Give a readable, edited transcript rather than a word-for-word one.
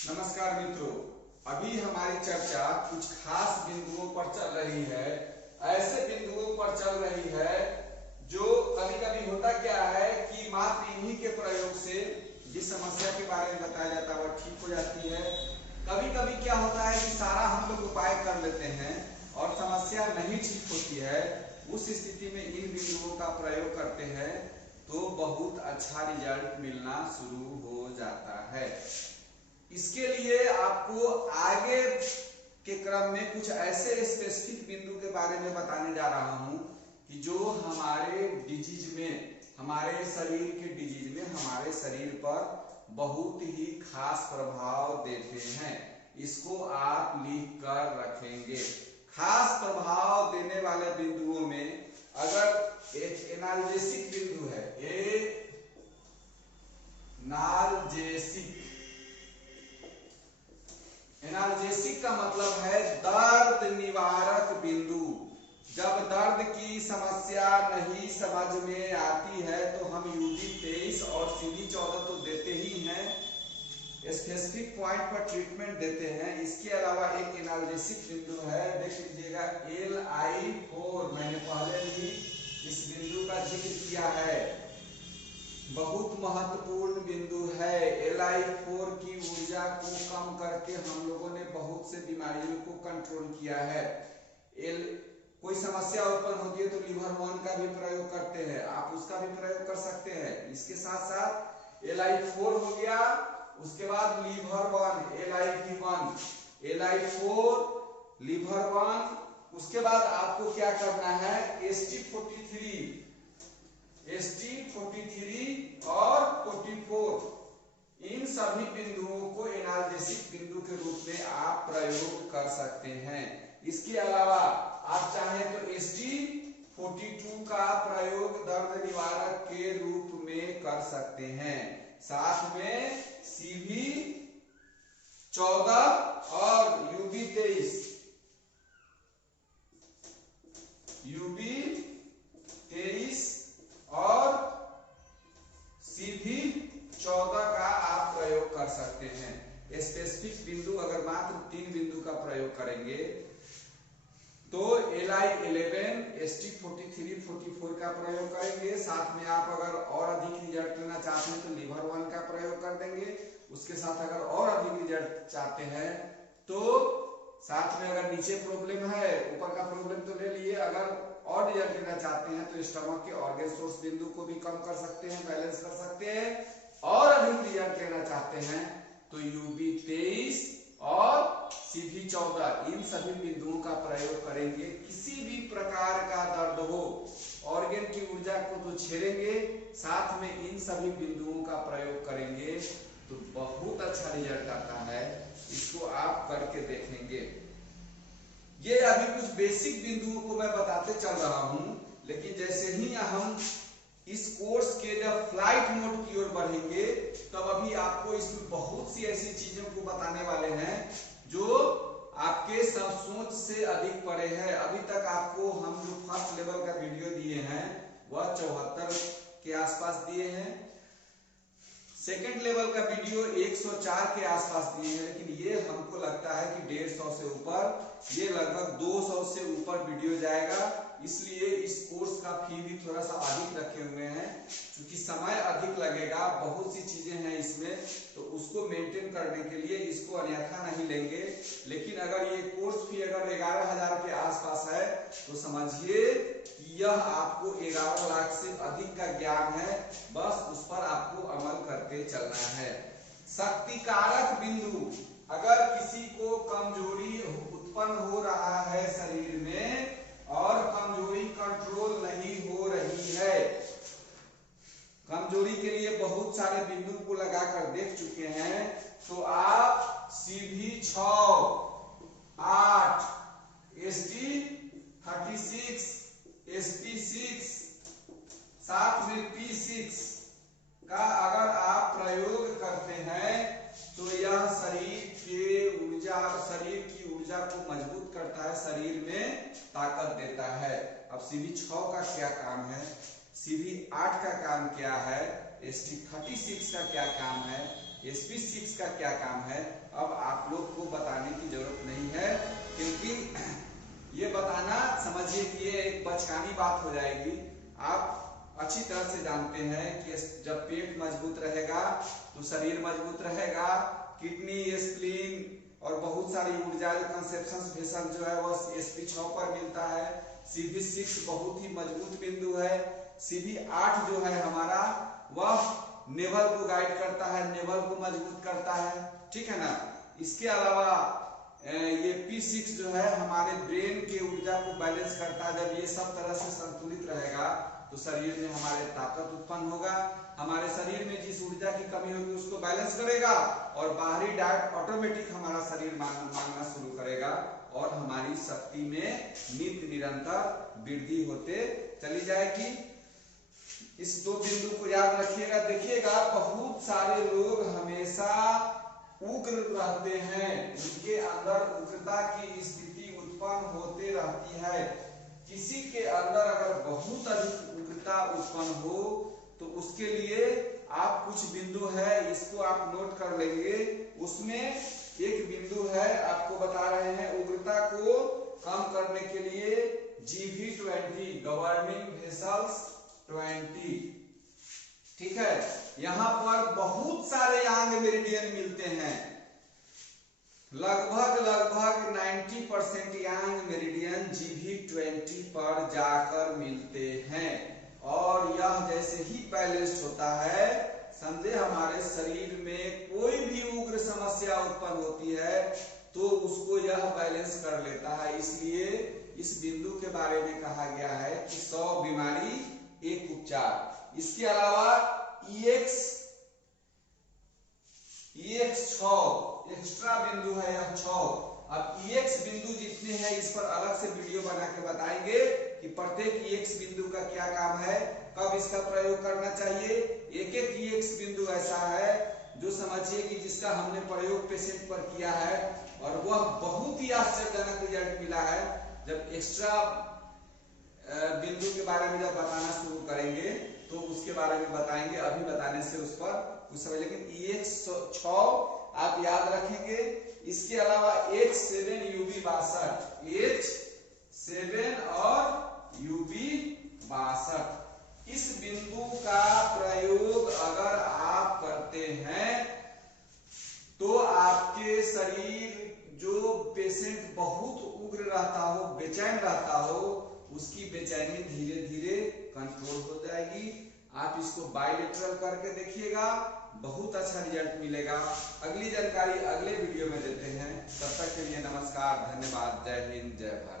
नमस्कार मित्रों, अभी हमारी चर्चा कुछ खास बिंदुओं पर चल रही है। ऐसे बिंदुओं पर चल रही है जो कभी कभी होता क्या है कि मात्र इन्हीं के प्रयोग से जिस समस्या के बारे में बताया जाता है वह ठीक हो जाती है। कभी कभी क्या होता है कि सारा हम लोग उपाय कर लेते हैं और समस्या नहीं ठीक होती है। उस स्थिति में इन बिंदुओं का प्रयोग करते हैं तो बहुत अच्छा रिजल्ट मिलना शुरू हो जाता है। इसके लिए आपको आगे के क्रम में कुछ ऐसे स्पेसिफिक बिंदु के बारे में बताने जा रहा हूं कि जो हमारे डिजीज में, हमारे शरीर के डिजीज में, हमारे शरीर पर बहुत ही खास प्रभाव देते हैं। इसको आप लिख कर रखेंगे। खास प्रभाव देने वाले बिंदुओं में अगर एक एनाल्जेसिक बिंदु है, एनाल्जेसिक का मतलब है दर्द निवारक बिंदु। जब दर्द की समस्या नहीं समझ में आती है तो हम UB23 और CD14 तो देते ही हैं, स्पेसिफिक पॉइंट पर ट्रीटमेंट देते हैं। इसके अलावा एक एनाल्जेसिक बिंदु है, देख लीजिएगा LI4। मैंने पहले भी इस बिंदु का जिक्र किया है, बहुत महत्वपूर्ण बिंदु है। LI4 की ऊर्जा को कम करके हम लोगों ने बहुत से बीमारियों को कंट्रोल किया है। कोई समस्या उत्पन्न होती है तो लीवर 1 का भी प्रयोग करते हैं, आप उसका भी प्रयोग कर सकते हैं। इसके साथ साथ LI4 हो गया, उसके बाद लीवर 1 LIV1, LI4 लीवर 1। उसके बाद आपको क्या करना है, ST43 और 44, इन सभी बिंदुओं को एनाल्जेसिक बिंदु के रूप में आप प्रयोग कर सकते हैं। इसके अलावा आप चाहें तो ST42 का प्रयोग दर्द निवारक के रूप में कर सकते हैं। साथ में CV14 और UB23 और CV14 का आप प्रयोग कर सकते हैं। स्पेसिफिक बिंदु अगर मात्र 3 बिंदु का प्रयोग करेंगे तो LI11, ST43, 44 का प्रयोग करेंगे। साथ में आप अगर और अधिक रिजल्ट लेना चाहते हैं तो लीवर 1 का प्रयोग कर देंगे। उसके साथ अगर और अधिक रिजल्ट चाहते हैं तो साथ में अगर नीचे प्रॉब्लम है, ऊपर का प्रॉब्लम तो ले लिए, अगर और रिजल्ट लेना चाहते हैं तो स्टमक के ऑर्गन सोर्स बिंदु को भी कम कर सकते हैं, बैलेंस कर सकते हैं। और अधिक रिजल्ट लेना चाहते हैं तो UB23 और CV14, इन सभी बिंदुओं का प्रयोग करेंगे। किसी भी प्रकार का दर्द हो, ऑर्गन की ऊर्जा को तो छेड़ेंगे, साथ में इन सभी बिंदुओं का प्रयोग करेंगे तो बहुत अच्छा रिजल्ट आता है। इसको आप करके देखेंगे। ये अभी कुछ बेसिक बिंदुओं को मैं बताते चल रहा हूं, लेकिन जैसे ही हम इस कोर्स के जब फ्लाइट मोड की ओर बढ़ेंगे तब अभी आपको इसमें बहुत सी ऐसी चीजों को बताने वाले हैं जो आपके सब सोच से अधिक परे है। अभी तक आपको हम जो फर्स्ट लेवल का वीडियो दिए हैं वह 74 के आसपास दिए हैं, सेकंड लेवल का वीडियो 104 के आसपास दिए हैं, लेकिन ये हमको लगता है कि 150 से ऊपर, ये लगभग 200 से ऊपर वीडियो जाएगा। इसलिए इस कोर्स का फी भी थोड़ा सा अधिक रखे हुए हैं, क्योंकि समय अधिक लगेगा, बहुत सी चीजें हैं इसमें, तो उसको मेंटेन करने के लिए इसको अन्यथा नहीं लेंगे। लेकिन अगर ये कोर्स फी अगर 11,000 के आसपास है तो समझिए कि यह आपको 11 लाख से अधिक का ज्ञान है, बस उस पर आपको अमल करते चलना है। शक्तिकारक बिंदु, अगर किसी को कमजोरी उत्पन्न हो रहा है शरीर में और कमजोरी कंट्रोल नहीं हो रही है, कमजोरी के लिए बहुत सारे बिंदु को लगाकर देख चुके हैं, तो आप CV6, 8, ST36, SP6, साथ में P6 का अगर आप प्रयोग करते हैं तो यह शरीर की ऊर्जा को मजबूत करता है, शरीर में ताकत देता है। अब CV6 का क्या काम है, CV8 का काम क्या है, ST36 का क्या काम है, SP6 का क्या काम है अब आप लोग को बताने की जरूरत नहीं है, क्योंकि ये बताना समझिए कि ये एक बचकानी बात हो जाएगी। आप अच्छी तरह से जानते हैं कि जब पेट मजबूत रहेगा तो शरीर मजबूत रहेगा, किडनी, स्प्लीन और बहुत सारी ऊर्जा कंसेप्शन वेसल जो है वह SP6 पर मिलता है। CV6 बहुत ही मजबूत बिंदु है। CV8 जो है हमारा वह नेवल को गाइड करता है, नेवल को मजबूत करता है, ठीक है ना। इसके अलावा ये P6 जो है हमारे ब्रेन के ऊर्जा को बैलेंस करता है। जब ये सब तरह से संतुलित रहेगा तो शरीर में हमारे ताकत उत्पन्न होगा, हमारे शरीर में जिस ऊर्जा की कमी होगी उसको बैलेंस करेगा और बाहरी डाइट ऑटोमेटिक हमारा शरीर मांगना शुरू करेगा और हमारी शक्ति में नित्य निरंतर वृद्धि होते चली जाएगी। इस दो बिंदु को याद रखिएगा। देखिएगा बहुत सारे लोग हमेशा उग्र रहते हैं, उनके अंदर उग्रता की स्थिति उत्पन्न होते रहती है। किसी के अंदर अगर बहुत अधिक उग्रता उत्पन्न हो तो उसके लिए आप कुछ बिंदु है इसको आप नोट कर लेंगे। उसमें एक बिंदु है आपको बता रहे हैं उग्रता को कम करने के लिए GV20 गवर्निंग वेसल्स 20, ठीक है। यहाँ पर बहुत सारे यांग मेरिडियन मिलते हैं, लगभग 90% यांग मेरिडियन GV20 पर जाकर मिलते हैं और यह जैसे ही बैलेंस्ड होता है समझे हमारे शरीर में कोई भी उग्र समस्या उत्पन्न होती है तो उसको यह बैलेंस कर लेता है। इसलिए इस बिंदु के बारे में कहा गया है कि 100 बीमारी एक उपचार। इसके अलावा EX6 एक्स्ट्रा बिंदु है यह 6। अब EX बिंदु जितने हैं इस पर अलग से वीडियो बना के बताएंगे कि प्रत्येक EX बिंदु का क्या काम है, कब इसका प्रयोग करना चाहिए। एक EX बिंदु ऐसा है जो समझिए कि जिसका हमने प्रयोग पेशेंट पर किया है और वह बहुत ही आश्चर्यजनक रिजल्ट मिला है। जब एक्स्ट्रा बिंदु के बारे में जब बताना शुरू करेंगे तो उसके बारे में बताएंगे, अभी बताने से उस पर कुछ समझ। लेकिन EX6 आप याद रखेंगे। इसके अलावा H7 UB62, H7 और UB62 इस बिंदु का प्रयोग अगर आप करते हैं तो आपके शरीर जो पेशेंट बहुत उग्र रहता हो, बेचैन रहता हो, उसकी बेचैनी धीरे धीरे कंट्रोल हो जाएगी। आप इसको बायलेटरल करके देखिएगा, बहुत अच्छा रिजल्ट मिलेगा। अगली जानकारी अगले वीडियो में देते हैं। तब तक के लिए नमस्कार, धन्यवाद, जय हिंद, जय भारत।